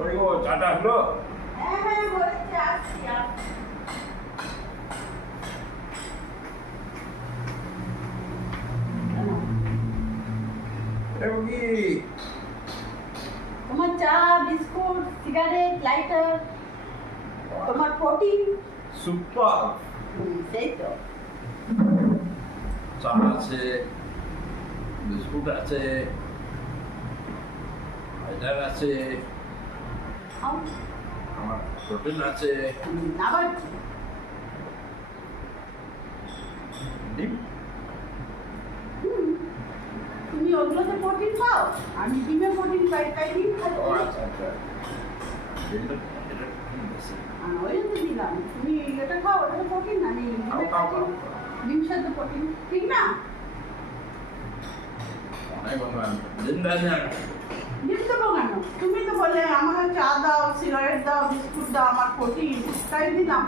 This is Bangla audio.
ওই চাটা হলো। তোমার চা বিস্কুট সিগারেট লাইটার তোমার প্রোটিন। সুপার। সেই তো। চা আছে বিস্কুট আছে হাইডার আছে। আমার তুমি ওগুলোতে প্রোটিন পাও আমি ডিমে প্রোটিন পাই তাই ডিম খাই আচ্ছা আচ্ছা তুমি এটা খাও ওটা আমি ডিমে প্রোটিন ঠিক না ডিম দেবো কেন তুমি তো বলে আমাকে চা দাও